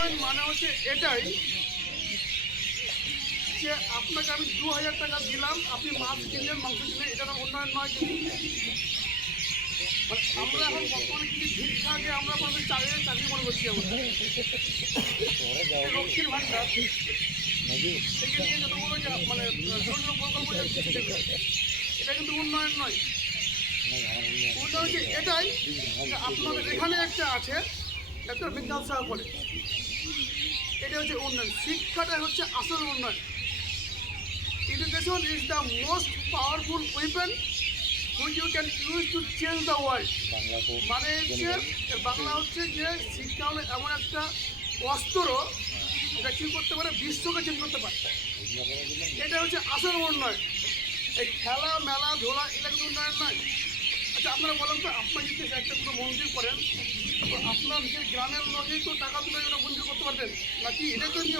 উন্নয়ন মানে হচ্ছে এটাই যে আপনাকে আমি 2000 টাকা দিলাম, আপনি মাছ কিনলেন, মাংস কিনলেন, এটা তো উন্নয়ন নয়। কিন্তু মানে আমরা এখন বর্তমানে কিছু ভিক্ষাকে আমরা আমাদের চাকরি মনে করছি। আমরা লক্ষ্মীর ভাণ্ডার থেকে নিয়ে যতগুলো মানে ছোটো ছোটো প্রকল্প এটা কিন্তু উন্নয়ন নয়। উন্নয়ন হচ্ছে এটাই যে আপনাদের এখানে একটা আছে একটা বিজ্ঞান সেবা করে, এটা হচ্ছে উন্নয়ন। শিক্ষাটাই হচ্ছে আসল উন্নয়ন। Education is the most powerful weapon which you can use to change the world. মানে হচ্ছে বাংলা হচ্ছে যে শিক্ষা হলো এমন একটা অস্ত্র এটা কী করতে পারে, বিশ্বকে চেঞ্জ করতে পারে। এটা হচ্ছে আসল উন্নয়ন। এই খেলা মেলা ধোলা এটা কিন্তু উন্নয়ন নয়। আচ্ছা আপনারা বলেন তো, আপনার যদি একটা কোনো মন্দির করেন তো আপনার নিজের গ্রামের লোকেই তো টাকা তুলে ওটা মন্দির করতে পারবেন নাকি? এটা তো নিয়ম।